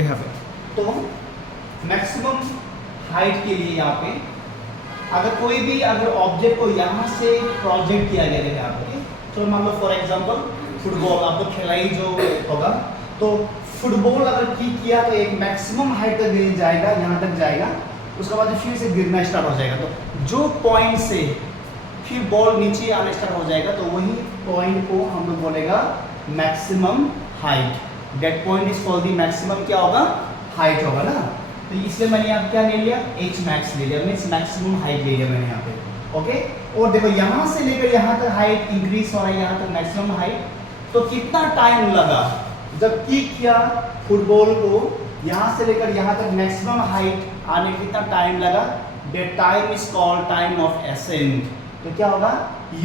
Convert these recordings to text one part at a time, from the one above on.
यहाँ पे। तो मैक्सिमम हाइट के लिए यहाँ पे अगर कोई भी अगर ऑब्जेक्ट को यहाँ से प्रोजेक्ट किया गया है यहाँ पे, तो मान लो फॉर एग्जांपल फुटबॉल आप लोग खिलाई जो होगा, तो फुटबॉल अगर किक किया तो एक मैक्सिमम हाइट तक गिर जाएगा, यहाँ तक जाएगा, उसके बाद फिर से गिरना स्टार्ट हो जाएगा। तो जो पॉइंट से फिर बॉल नीचे आना स्टार्ट हो जाएगा तो वही पॉइंट को हम लोग बोलेगा maximum height. That point is called the maximum क्या होगा, हाइट होगा ना। तो इसलिए मैंने यहाँ क्या ले लिया, एच मैक्स ले लिया, मीन्स मैक्सिमम हाइट ले लिया मैंने यहाँ पे। ओके, और देखो यहाँ से लेकर यहाँ तक हाइट इंक्रीज हो रहा है, यहाँ तक मैक्सिमम हाइट। तो कितना टाइम लगा जब किक किया फुटबॉल को, यहाँ से लेकर यहाँ तक मैक्सिमम हाइट आने कितना टाइम लगा, that time is called time of accent. तो क्या होगा,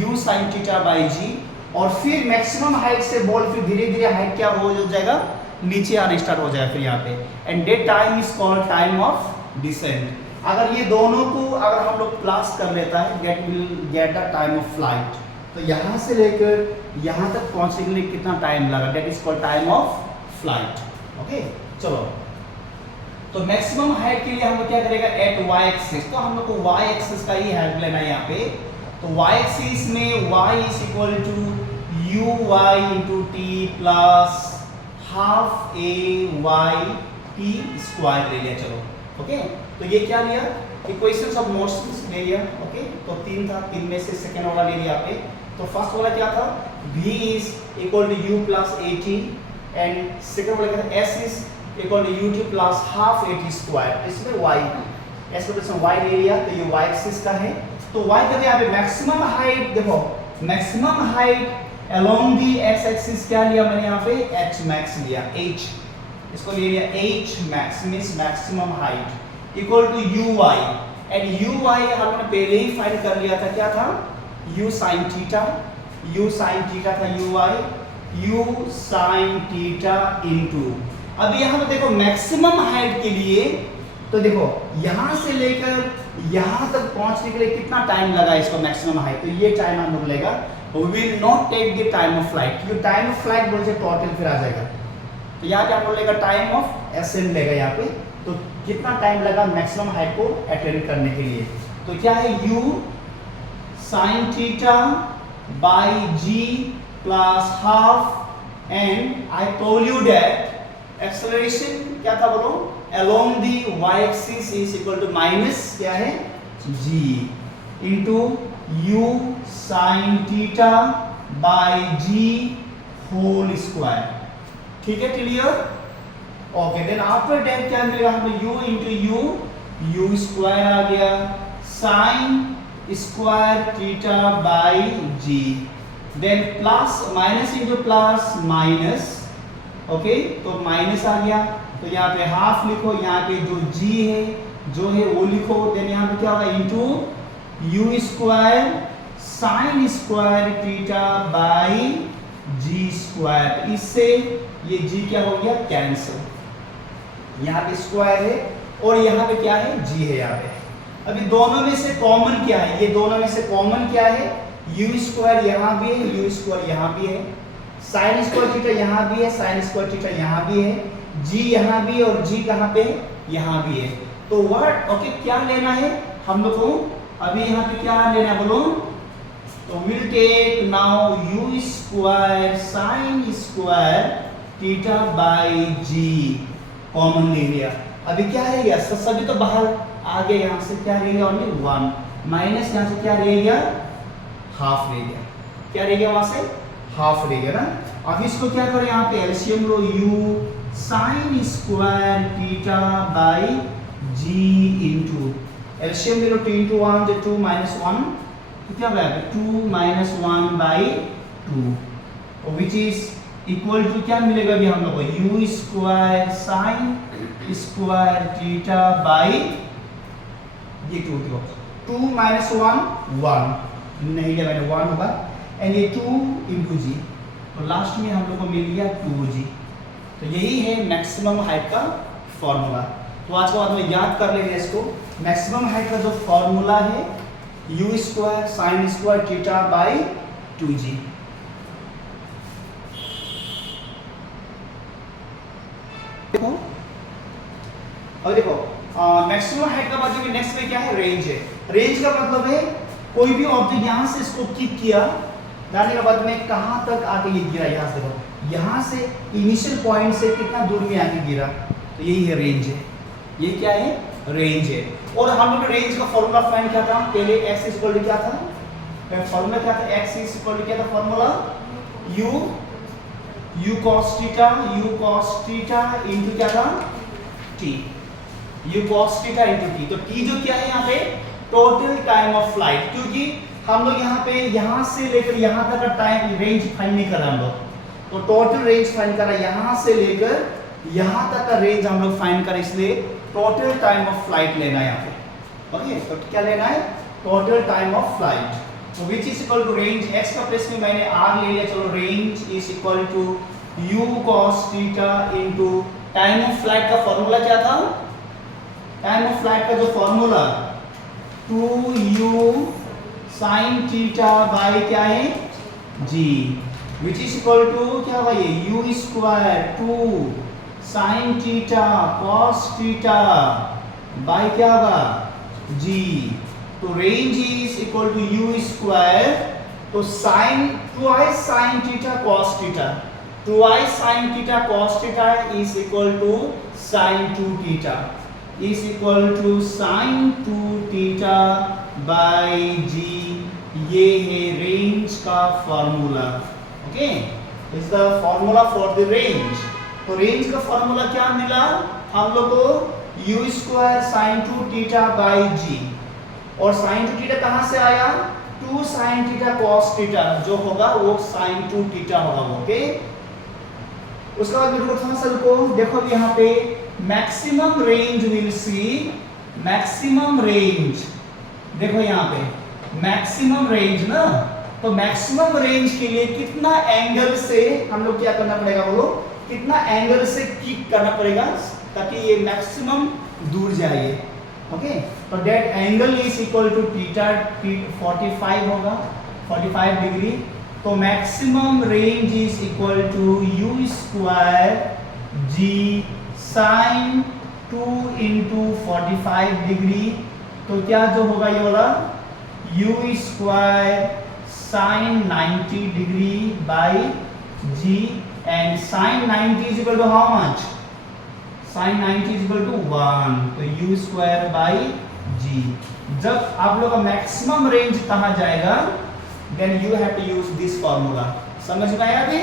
u sin थीटा बाई जी, और फिर मैक्सिमम हाइट से बॉल फिर धीरे धीरे हाइट क्या हो जाएगा, नीचे आना स्टार्ट हो जाएगा फिर यहाँ पे, and that time is called time of descent. अगर ये दोनों को अगर हम लोग प्लस कर लेता है, get will get the time of flight. तो यहाँ से लेकर यहाँ तक पहुँचने के लिए कितना टाइम लगा, that is called time of flight. Okay, चलो तो मैक्सिमम हाइट के लिए हम लोग क्या करेगा, एट वाई एक्सिस। तो हम लोग को वाई एक्सिस का ही हेल्प लेना है यहाँ पे। तो वाई एक्सिस में y is equal to U Y into T plus half A Y T square ले लिया। चलो ओके, तो ये क्या लिया, इक्वेशंस ऑफ मोशंस ले लिया। ओके, तो तीन था, तीन में से सेकेंड वाला ले लिया यहाँ पे। तो फर्स्ट वाला क्या था, v is equal to u plus a t, and second वाला क्या था, s is equal to u t plus half a t square. इसमें y s को y ले लिया, तो ये y एक्सिस का है। तो y का यहाँ पे मैक्सिमम हाइट, देखो maximum height along the x axis क्या लिया मैंने यहाँ पे, h max लिया, h इसको ले लिया, h max means maximum height equal to uy, and uy हमने पहले ही फाइंड कर लिया था, क्या था, u sin theta, u sin theta था uy, u sin theta into, अब यहाँ पे देखो मैक्सिमम हाइट के लिए, तो देखो यहाँ से लेकर यहाँ तक पहुँचने के लिए कितना टाइम लगा इसको मैक्सिमम हाइट, तो ये टाइम हम लोग लेगा, we will not take the time of flight, क्योंकि टाइम ऑफ फ्लाइट बोल से टोटल फिर आ जाएगा। तो यहाँ पे हम लोग लेगा टाइम ऑफ एसेंट लेगा यहाँ पे, तो कितना टाइम लगा मैक्सिमम हाइट को अटेंड करने के लिए, तो क्या है u sin theta by g plus half, and I told you that acceleration क्या था बोलो, along the y axis is equal to minus क्या है, g into u sin theta by g whole square। ठीक है, clear? Okay, then after that क्या मिलेगा हमें, u into u स्क्वायर आ गया, sin square theta by g, then plus minus into plus minus, okay, तो माइनस आ गया, तो यहाँ पे हाफ लिखो, यहाँ पे जो g है जो है वो लिखो, देन यहाँ पे क्या होगा, into u square sine square theta by g square. इससे ये g क्या हो गया, कैंसिल, यहाँ पे स्क्वायर है और यहाँ पे क्या है, g है यहाँ पे। अभी दोनों में से कॉमन क्या है, ये दोनों में से कॉमन क्या है, यू स्क्वायर यहाँ भी है, यू स्क्वायर यहाँ भी है, साइन स्क्वायर थीटा यहाँ भी है, साइन स्क्वायर थीटा यहाँ भी है, g यहाँ भी है और g कहाँ पे है, यहाँ भी है। तो व्हाट, ओके, क्या लेना है हम लोग को, अभी यहाँ पे क्या लेना है बोलो, तो will take now u square sine square theta by g common ले लिया। अभी क्या रह गया, सभी तो बाहर आ गए, यहाँ से क्या रह गया, ओनली 1, माइनस यहाँ से क्या रह गया, हाफ रह गया, क्या रह गया वहां से, हाफ रह गया ना। अब इसको क्या करें, यहाँ पे LCM low, u sign square theta by g into LCM ले लो, 2 इंटू 1 जो 2 माइनस 1, तो क्या बनेगा 2 minus 1 by 2, which is equal to क्या मिलेगा अभी हम लोग को, u square sine square theta by ये 2 माइनस 1 1 नहीं लिया मैंने, 1 होगा, एंड ये 2 इंटू जी, तो लास्ट में हम लोग को मिल गया 2g। तो यही है मैक्सिमम हाइट का फॉर्मूला। तो आज के बाद में याद कर लेंगे इसको, मैक्सिमम हाइट का जो फॉर्मूला है you square sine square theta by 2g। देखो अब देखो मैक्सिमम हाइट का मतलब नेक्स्ट में क्या है, रेंज है। रेंज का मतलब है कोई भी ऑब्जेक्ट यहाँ से इसको किक किया, डालने के बाद में कहाँ तक आके ये गिरा, यहाँ से देखो, यहाँ से इनिशियल पॉइंट से कितना दूर में आके गिरा, तो यही है रेंज है। ये क्या है, रेंज है। और हम लोग रेंज का फॉर्मूला फाइंड किया था पहले, x इक्वल टू क्या था, फॉर्मूला क्या था, x इक्वल टू क्या था formula, u cos theta into क्या था, t, u cos theta into t। तो t जो क्या है यहाँ पे, टोटल टाइम ऑफ फ्लाइट, क्योंकि हम लोग यहाँ पे यहाँ से लेकर यहाँ तक का टाइम रेंज फाइंड नहीं कर रहे हम लोग, तो टोटल रेंज फाइंड कर रहा है, यहाँ से लेकर यहाँ तक का रेंज हम लोग फाइंड कर, इसलिए टोटल टाइम ऑफ फ्लाइट लेना है यहाँ पे। ओके, तो क्या लेना है, टोटल टाइम ऑफ फ्लाइट। तो which is equal to range, x का प्लेस में मैंने r ले लिया, चलो range is equal to u cos theta into time of flight का फॉर्मूला क्या था, टाइम ऑफ फ्लाइट का जो formula 2u sin theta by क्या है g, which is equal to क्या होगा ये u square 2 sin theta cos theta by क्या होगा g। तो range is equal to u स्क्वायर, तो sin 2i sin theta cos theta, 2i sin theta cos theta is equal to sin 2 theta is equal to sin 2 theta by g। ये है range का formula. Okay, is the formula for the range. तो range का formula क्या मिला हम लोग को, u square sin 2 theta by g, और sin 2 थीटा कहां से आया, 2 sin थीटा cos थीटा, जो होगा वो sin 2 थीटा होगा। ओके, उसके बाद मेरे को थोड़ा सा रुको, देखो यहाँ पे maximum range will see, maximum range, देखो यहाँ पे मैक्सिमम रेंज ना, तो मैक्सिमम रेंज के लिए कितना एंगल से हम लोग क्या करना पड़ेगा, बोलो कितना एंगल से किक करना पड़ेगा ताकि ये मैक्सिमम दूर जाए। ओके, तो that angle is equal to theta 45 होगा, 45 डिग्री। तो maximum range is equal to u square g sin 2 into 45 degree, तो क्या जो होगा ये वाला u square sin 90 degree by g, and sin 90 is equal to how much, sin 90 is equal to 1, तो u square by g। जब आप लोग का मैक्सिमम रेंज कहाँ जाएगा, then you have to use this formula. समझ में आया अभी?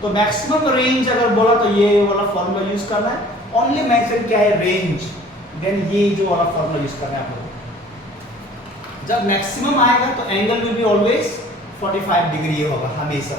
तो मैक्सिमम रेंज अगर बोला तो ये वाला फॉर्मूला यूज करना है, ओनली मेंशन क्या है रेंज, देन ये जो वाला फॉर्मूला यूज करना है आप लोगों। जब मैक्सिमम आएगा तो angle will be always 45 degree होगा हमेशा।